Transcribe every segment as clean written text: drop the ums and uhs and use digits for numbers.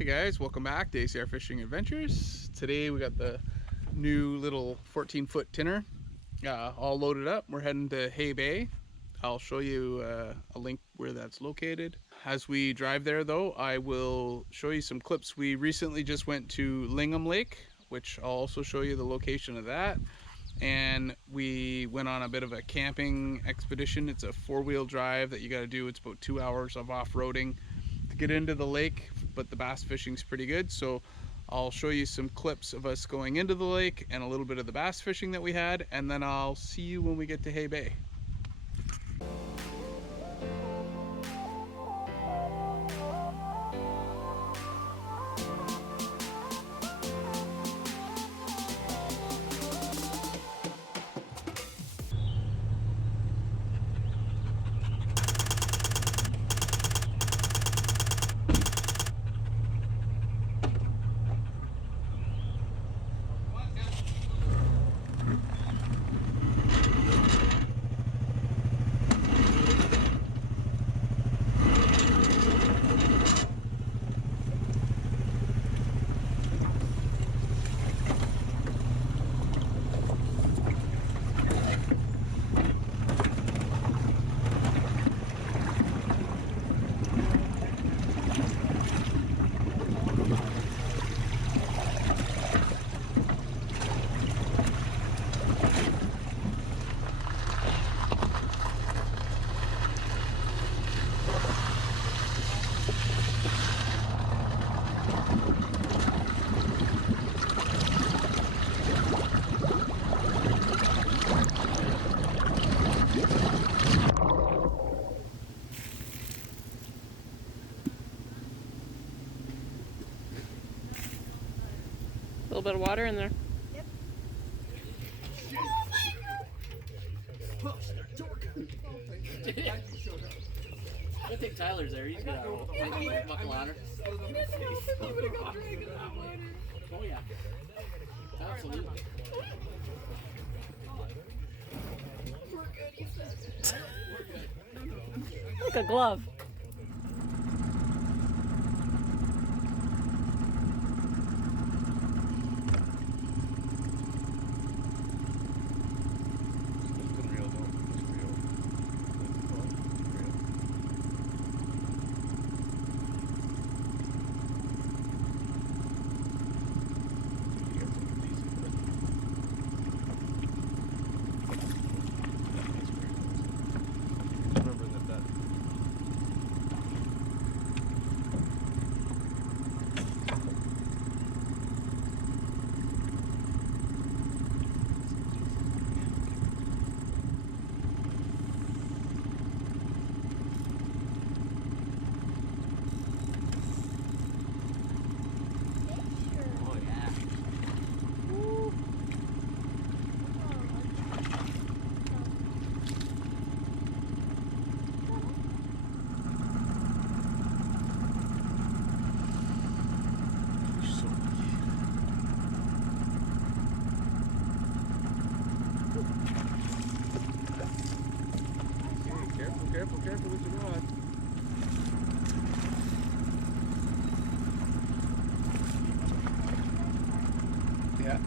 Hey guys, welcome back to ACR Fishing Adventures. Today we got the new little 14-foot tinner all loaded up. We're heading to Hay Bay. I'll show you a link where that's located. As we drive there though, I will show you some clips. We recently just went to Lingham Lake, which I'll also show you the location of that. And we went on a bit of a camping expedition. It's a four-wheel drive that you got to do. It's about 2 hours of off-roading to get into the lake, but the bass fishing's pretty good. So I'll show you some clips of us going into the lake and a little bit of the bass fishing that we had, and then I'll see you when we get to Hay Bay. A little bit of water in there. Yep. I think Tyler's there. He's got a buckle on her. Oh yeah. Absolutely. We're good, you said. Like a glove. Careful with your rod. Yeah.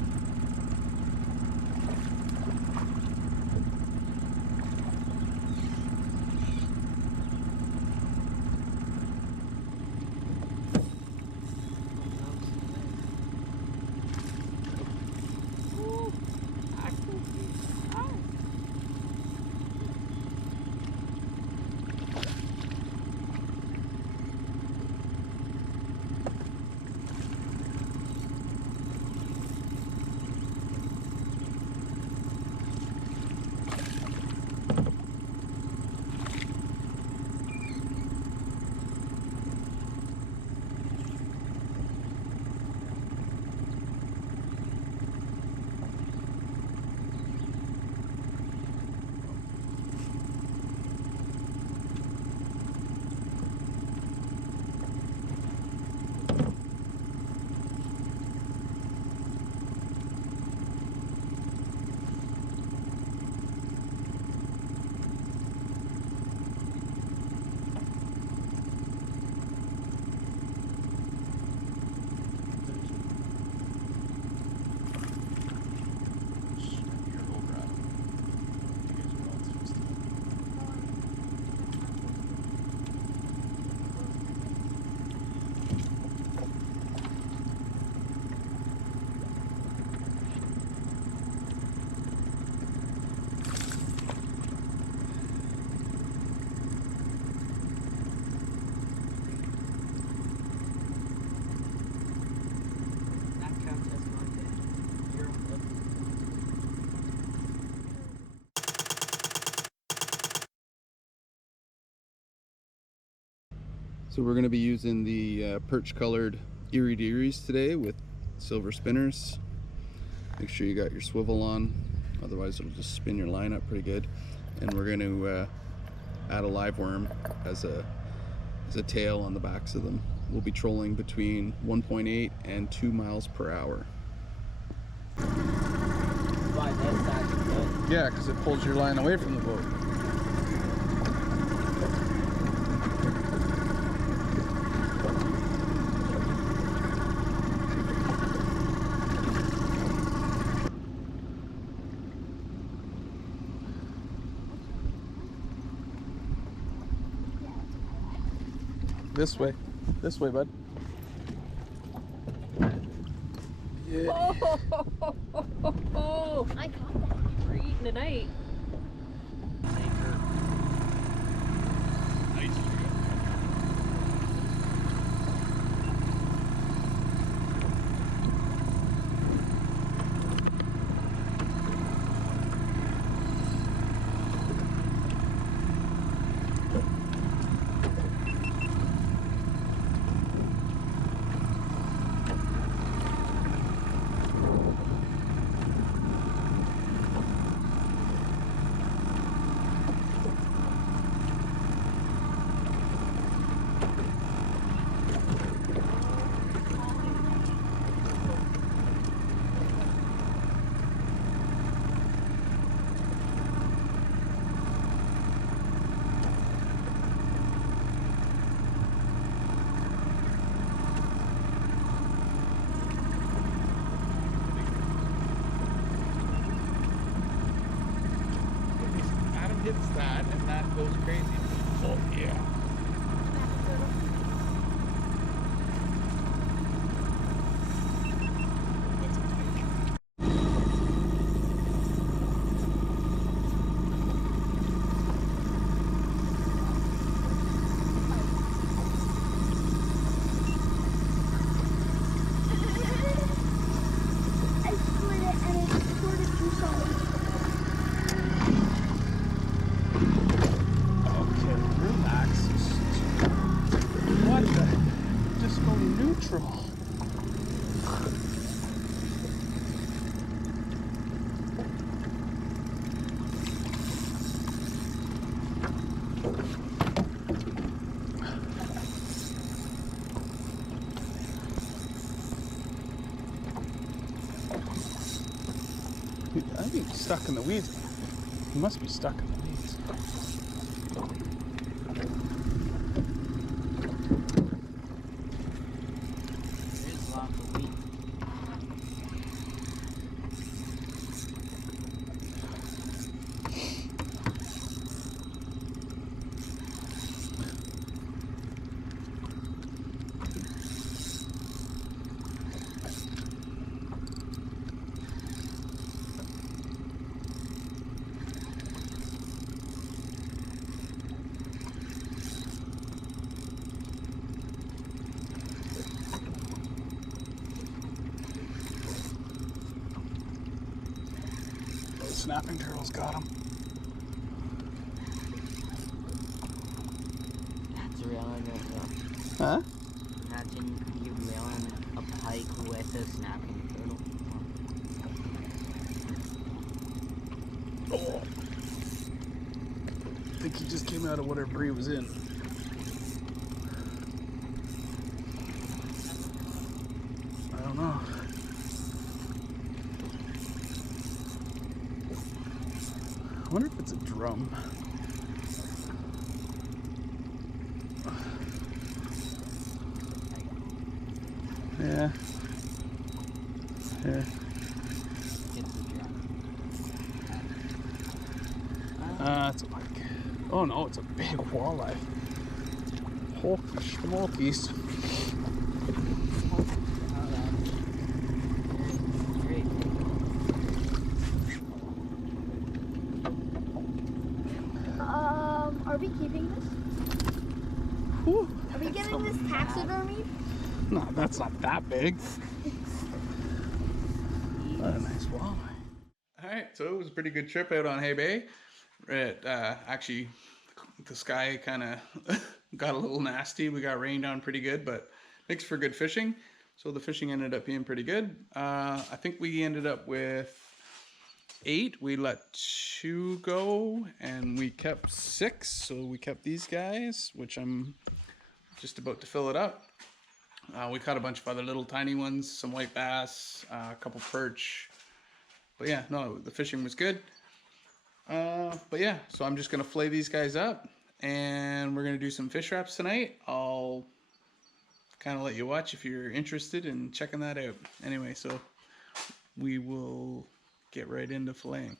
So we're going to be using the perch colored iridiris today with silver spinners. Make sure you got your swivel on, otherwise it'll just spin your line up pretty good. And we're going to add a live worm as a tail on the backs of them. We'll be trolling between 1.8 and 2 miles per hour. Yeah, because it pulls your line away from the boat. This way, bud. Yeah. Oh, I caught that. We're eating tonight. Nice. Hits that and that goes crazy. Oh yeah. That's a tiger. I scored it and it scored it too solid. Okay, relax. What the? Just go neutral. I think he's stuck in the weeds. He must be stuck in the weeds. There's lots of wheat. Snapping turtles got him. That's reeling it up. Huh? Imagine you reeling a pike with a snapping turtle. Oh. I think he just came out of whatever he was in. I don't know. I wonder if it's a drum. Yeah. Here. It's a drum. It's a pike. Oh no, it's a big walleye. Holy smokies. Great. Are we keeping this? Whew, Are we getting this taxidermy? no, that's not that big. What a nice walleye. Alright, so it was a pretty good trip out on Hay Bay. Actually, the sky kind of got a little nasty. We got rained on pretty good, but makes for good fishing. So the fishing ended up being pretty good. I think we ended up with 8. We let 2 go, and we kept 6. So we kept these guys, which I'm just about to fill it up. We caught a bunch of other little tiny ones, some white bass, a couple perch. But yeah, no, the fishing was good. But yeah, so I'm just gonna flay these guys up, and we're gonna do some fish wraps tonight. I'll kind of let you watch if you're interested in checking that out. Anyway, so we will get right into filleting.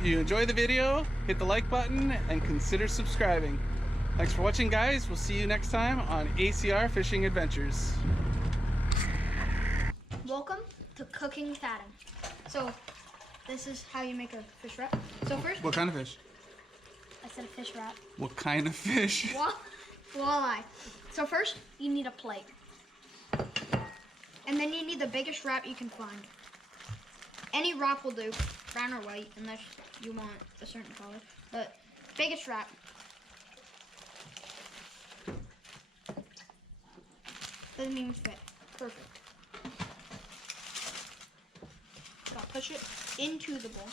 If you enjoy the video, hit the like button and consider subscribing. Thanks for watching, guys. We'll see you next time on ACR Fishing Adventures. Welcome to Cooking with Adam. So, this is how you make a fish wrap. So first, What kind of fish? I said a fish wrap. What kind of fish? Walleye. So first, you need a plate. And then you need the biggest wrap you can find. Any wrap will do, brown or white, unless you want a certain color. But biggest wrap. Doesn't even fit. Perfect. Gotta push it into the bowl.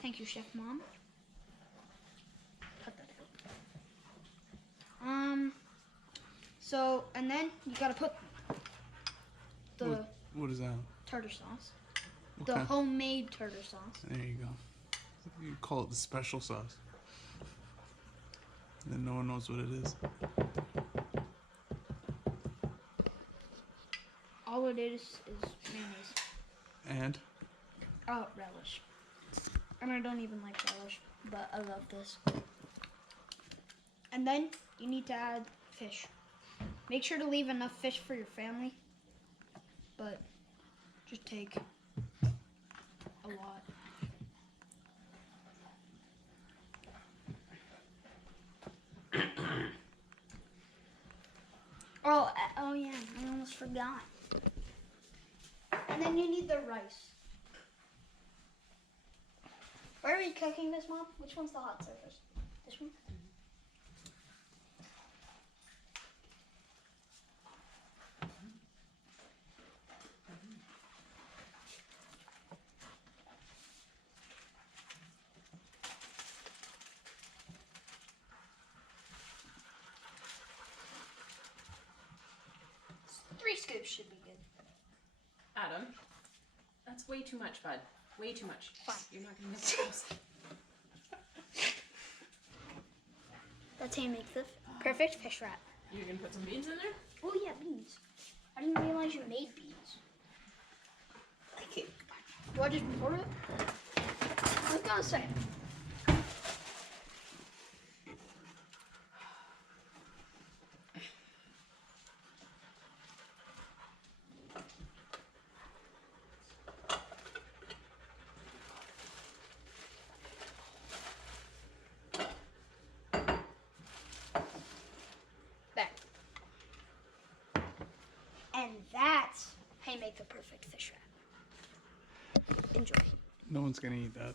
Thank you, Chef Mom. Cut that out. So, and then you gotta put the What is that? tartar sauce. What The kind? homemade tartar sauce. There you go. You call it the special sauce. Then no one knows what it is. All it is mayonnaise. And? Oh, relish. And I don't even like relish, but I love this. And then you need to add fish. Make sure to leave enough fish for your family, but just take a lot. Oh yeah, I almost forgot. And then you need the rice. Where are you cooking this, Mom? Which one's the hot surface? This one? Three scoops should be good. Adam, that's way too much, bud. Way too much. Fine. You're not gonna miss this. That's how you make the perfect fish wrap. You're gonna put some beans in there? Oh yeah, beans. I didn't realize you made beans. Do I just pour it? I was gonna say. There. And that's how you make the perfect fish wrap. Enjoy. No one's gonna eat that.